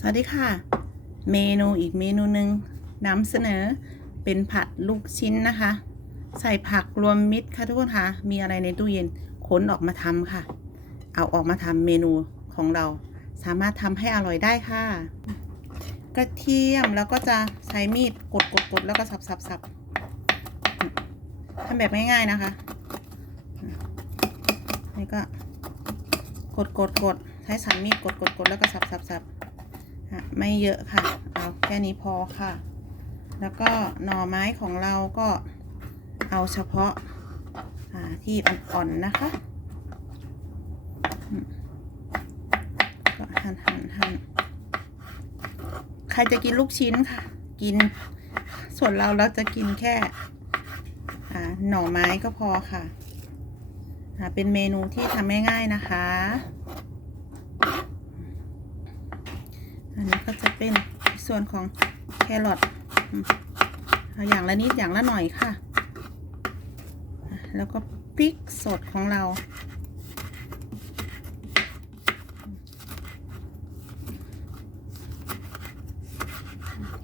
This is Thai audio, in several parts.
สวัสดีค่ะ เมนูอีกเมนูหนึ่งนำเสนอเป็นผัดลูกชิ้นนะคะ ใส่ผักรวมมิตรค่ะทุกคนคะมีอะไรในตู้เย็นค้นออกมาทำค่ะ เอาออกมาทำเมนูของเรา สามารถทำให้อร่อยได้ค่ะ กระเทียมแล้วก็จะใช้มีดกดกดกดแล้วก็สับสับสับทำแบบง่ายๆนะคะนี่ก็กดกดกดใช้สันมีดกดกดกดแล้วก็สับสับสับ ไม่เยอะค่ะ เอาแค่นี้พอค่ะ แล้วก็หน่อไม้ของเราก็เอาเฉพาะอ่าที่อ่อนๆนะคะก็หั่นหั่นหั่นใครจะกินลูกชิ้นค่ะ กิน ส่วนเราเราจะกินแค่หน่อไม้ก็พอค่ะ เป็นเมนูที่ทำง่ายๆนะคะ อันนี้ก็จะเป็นส่วนของแครอทอืมเอาอย่างละนิดอย่างละหน่อยค่ะ แล้วก็พริกสดของเรา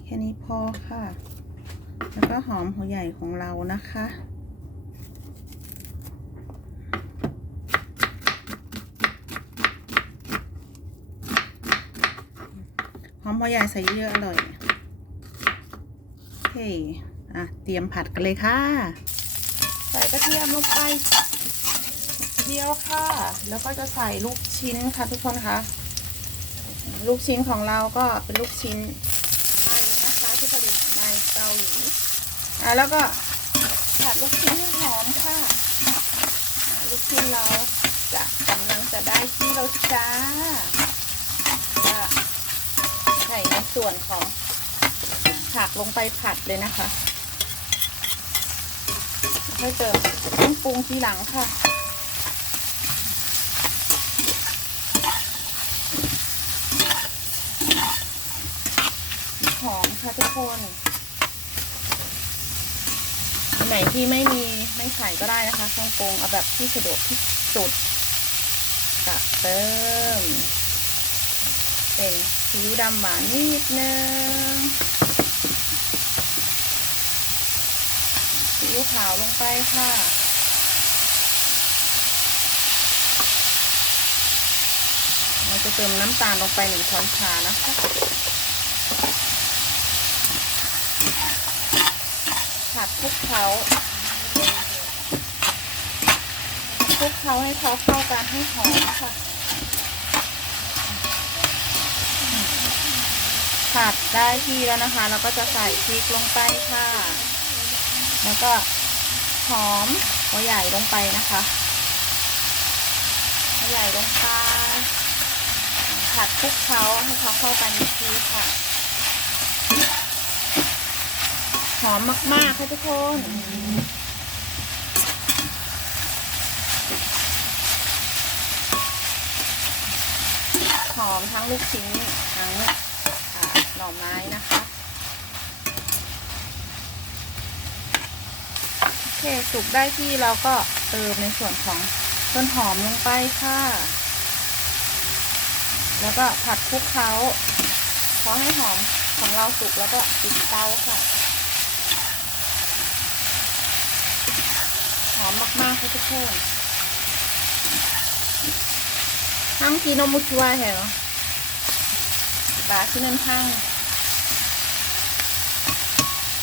แค่นี้พอค่ะ แล้วก็หอมหัวใหญ่ของเรานะคะ หอมหัวใหญ่ใส่เยอะอร่อยโอเคอะ เตรียมผัดกันเลยค่ะ ใส่กระเทียมลงไปเดียวค่ะ แล้วก็จะใส่ลูกชิ้นค่ะทุกคนคะลูกชิ้นของเราก็เป็นลูกชิ้นไทยนะคะที่ผลิตในเกาหลีอะแล้วก็ผัดลูกชิ้นให้หอมค่ะอะลูกชิ้นเราจะกำลังจะได้ที่เราจ้าอะ ส่ในส่วนของผักลงไปผัดเลยนะคะค่อยเติมเครื่องปรุงทีหลังค่ะหอมค่ะทุกคนอันไหนที่ไม่มีไม่ใส่ก็ได้นะคะเครื่องปรุงเอาแบบที่สะดวกที่สุดจะเติม เป็นซีอิ๊วดำหวานนิดนึงซีอิ๊วขาวลงไปค่ะเราจะเติมน้ำตาลลงไปหนึ่งช้อนชานะคะผัดคลุกเคล้าคลุกเคล้าให้เขาเข้ากันให้หอมค่ะ ผัดได้ที่แล้วนะคะ เราก็จะใส่พริกลงไปค่ะ แล้วก็หอมหัวใหญ่ลงไปนะคะหัวใหญ่ลงไปผัดคลุกเคล้าให้เขาเข้ากันอีกทีค่ะหอมมาก ๆ ค่ะทุกคน หอมทั้งลูกชิ้น ไม้นะคะ โอเคสุกได้ที่เราก็เติมในส่วนของต้นหอมลงไปค่ะ แล้วก็ผัดคลุกเคล้าพอให้หอมของเราสุกแล้วก็ปิดเตาค่ะ หอมมากๆค่ะทุกคนทั้งกีโนมุชิวาเหรอ บาที่นั่นข้าง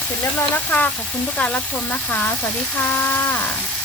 เสร็จเรียบร้อยแล้วค่ะ ขอบคุณทุกการรับชมนะคะ สวัสดีค่ะ